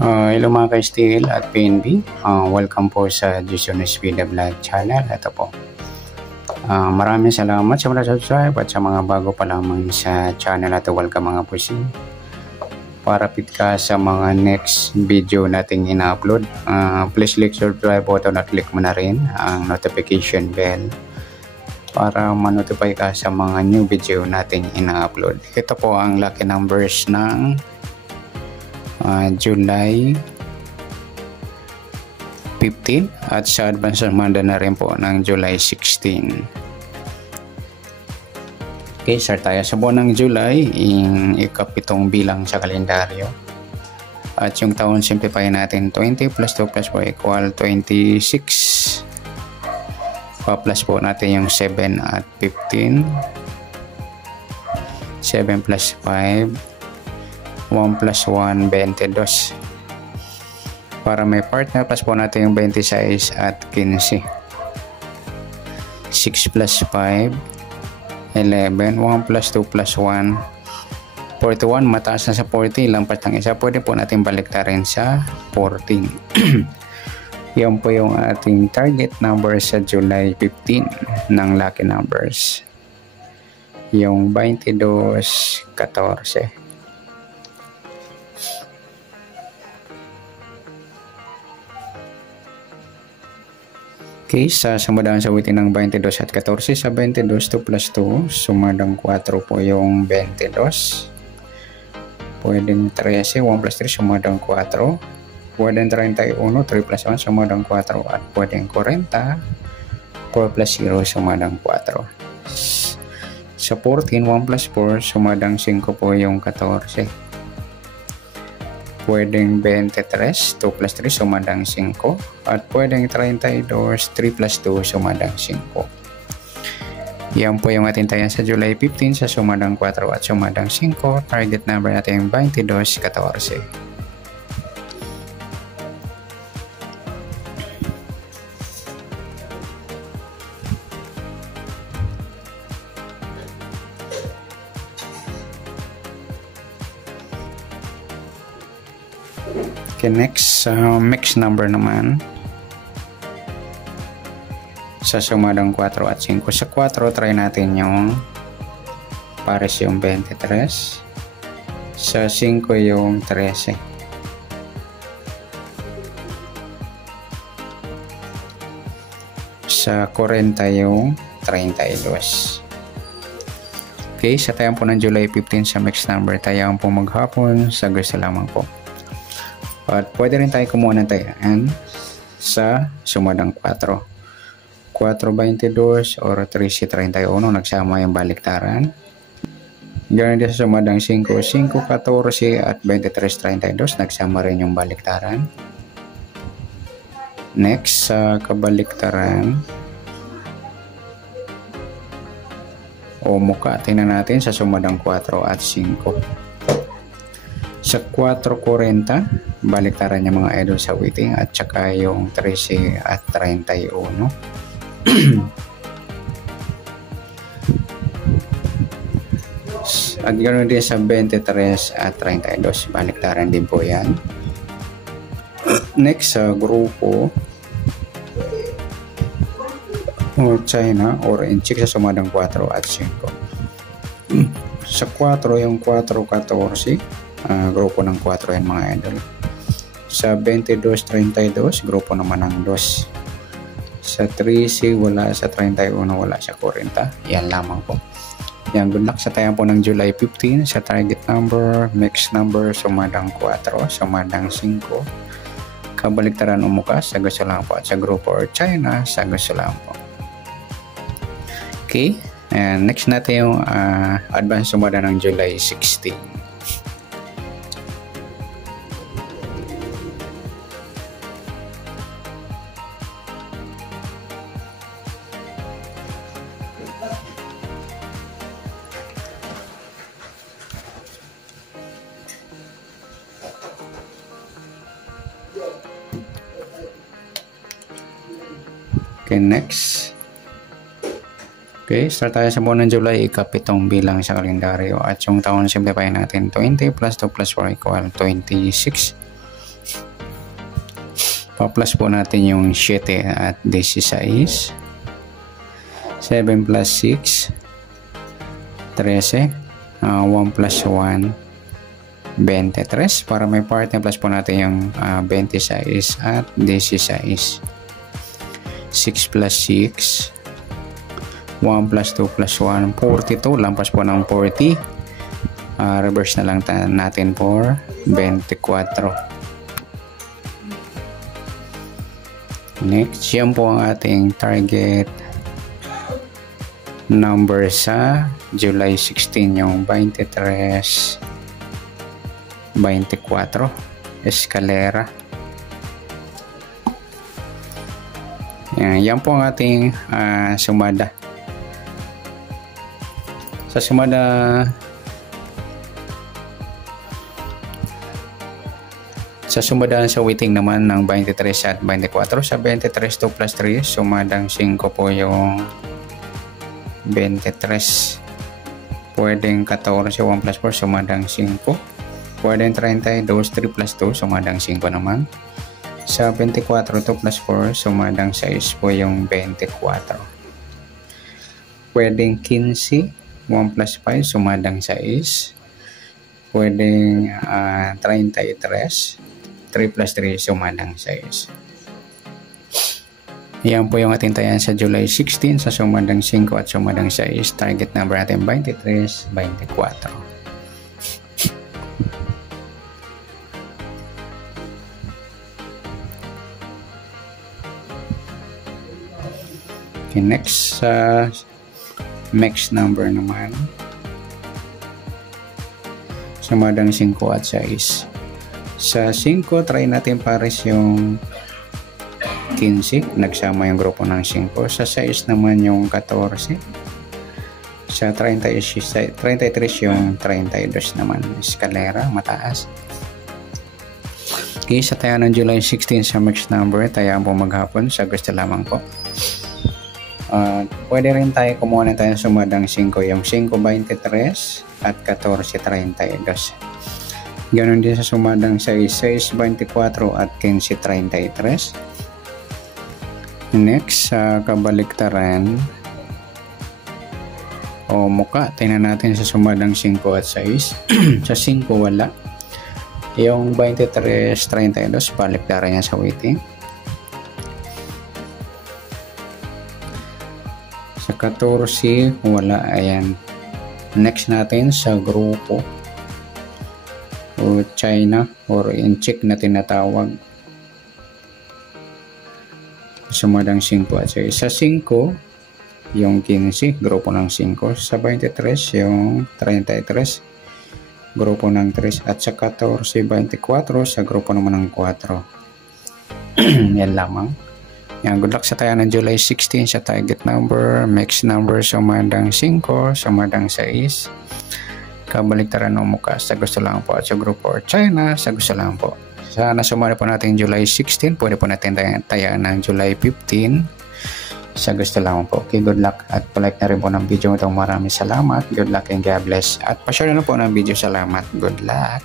Hello mga ka-Steel at PNB. Welcome po sa Jason Vida Vlog channel. Ito po. Maraming salamat sa mga subscribe at sa mga bago pa lamang sa channel at welcome mga pusin. Para fit ka sa mga next video nating ina-upload, please click subscribe button at click mo na rin ang notification bell para ma-notify ka sa mga new video nating ina-upload. Ito po ang lucky numbers ng July 15 at sa advance Monday na rin po ng July 16. Okay, start tayo sa buwan ng July, ikapitong bilang sa kalendaryo. At yung taon simplify natin, 20 plus 2 plus 4 equal 26. Pa-plus po natin yung 7 at 15. 7 plus 5. 1 plus 1, 22. Para may partner, plus po natin yung 26 at 15. 6 plus 5, 11. 1 plus 2 plus 1, 41. Mataas na sa 40, lampas ng isa. Pwede po natin baliktarin sa 14. Yan po yung ating target number sa July 15 ng lucky numbers. Yung 22-14. Okay, sa sumadang sa witin ng 22 at 14, sa 22, 2 plus 2, sumadang 4 po yung 22. Pwedeng 13, 1 plus 3, sumadang 4. Pwedeng 31, 3 plus 1, sumadang 4. At pwedeng 40, 4 plus 0, sumadang 4. Sa 14, 1 plus 4, sumadang 5 po yung 14. Pwedeng 23, 2 plus 3, sumadang 5. At pwedeng 32, 3 plus 2, sumadang 5. Yan po yung ating tayan sa July 15 sa sumadang 4 at sumadang 5. Target number natin yung 22-14. Okay, next, mix number naman. Sa sumadang 4 at 5. Sa 4, try natin yung pares yung 23. Sa 5 yung 13. Sa 40 yung 32. Okay, sa tayang po ng July 15 sa mix number, tayang po maghapon. Sa gusto lamang po. At pwede rin tayo kumuha ng tayaan sa sumadang 4. 4-22 or 13-31, nagsama yung baliktaran. Ganoon din sa sumadang 5, 5-14 at 23-32, nagsama rin yung baliktaran. Next, sa kabaliktaran o muka, tingnan natin sa sumadang 4 at 5. Sa 4.40, baliktaran niya mga idol sa waiting at saka yung 13 at 31. At ganoon din sa 23 at 32, baliktaran din po yan. Next, sa grupo o China or Inchik sa sumadang 4 at 5. Sa 4, yung 4.14, grupo ng 4 yan mga idol. Sa 22-32, grupo naman ng 2. Sa 13, wala. Sa 31, wala. Sa 40, yan lamang po. Yan, good luck sa tayang po ng July 15 sa target number, mix number, sumadang 4, sumadang 5. Kabaliktaran umukas, sa gusto lang po. At sa grupo or China, sa gusto lang po. Okay, and next natin yung advance sumada ng July 16. Okay, next. Okay, start tayo sa buwan ng July, ikapitong bilang sa kalendaryo. At yung taon simplify natin, 20 plus 2 plus 4 equal 26. Pa-plus po natin yung 7 at 16. 7 plus 6, 13. 1 plus 1, 23. Para may part na plus po natin yung 26 at 16. 6 plus 6, 1 plus 2 plus 1, 42. Lampas po ng 40. Reverse na lang natin for 24. Next, yan po ang ating target number sa July 16, yung 23, 24. Escalera. Yan po ang ating sumada. Sa sumada sa waiting naman ng 23 at 24. Sa 23, 2 plus 3, sumadang 5 po yung 23. Pwedeng 14, 1 plus 4, sumadang 5. Pwedeng 32, 3 plus 2, sumadang 5 naman. Sa 24, 2 plus 4, sumadang 6 po yung 24. Pwedeng 15, 1 plus 5, sumadang 6. Pwedeng 33, 3 plus 3, sumadang 6. Yan po yung ating tayan sa July 16 sa sumadang 5 at sumadang 6. Target number natin 23, 24. Okay, next sa max number naman. Sumadang 5 at 6. Sa 5, try natin pares yung 15. Nagsama yung grupo ng 5. Sa 6 naman yung 14. Sa 33 yung 32 naman. Escalera, mataas. Okay, sa tayo ng July 16 sa max number, tayo po maghapon sa gusto lamang po. Pwede rin tayo kumuha na tayo sumadang 5, yung 5.23 at 14.32. Ganon din sa sumadang 6, 6.24 at 15.33. Next, sa kabaliktaran o muka, tingnan natin sa sumadang 5 at 6. Sa 5 wala. Yung 23.32, baliktaran niya sa waiting. Sa 14 wala. Ayan. Next natin sa grupo o China or in-check na tinatawag. Sumadang 5 at 6. Sa 5 yung 15, grupo ng 5. Sa 23 yung 33, grupo ng 3. At sa 14, 24, sa grupo naman ng 4. Yan lamang. Yan, good luck sa tayo ng July 16 sa target number, max number, sumadang 5, sumadang 6. Kabaliktaran ng muka sa gusto lang po at sa grupo or China sa gusto lang po. Sana sumali po natin July 16. Pwede po natin tayaan ng July 15 sa gusto lang po. Okay, good luck at palike na rin po ng video ito. Maraming salamat. Good luck and God bless. At pa-share na po ng video. Salamat. Good luck.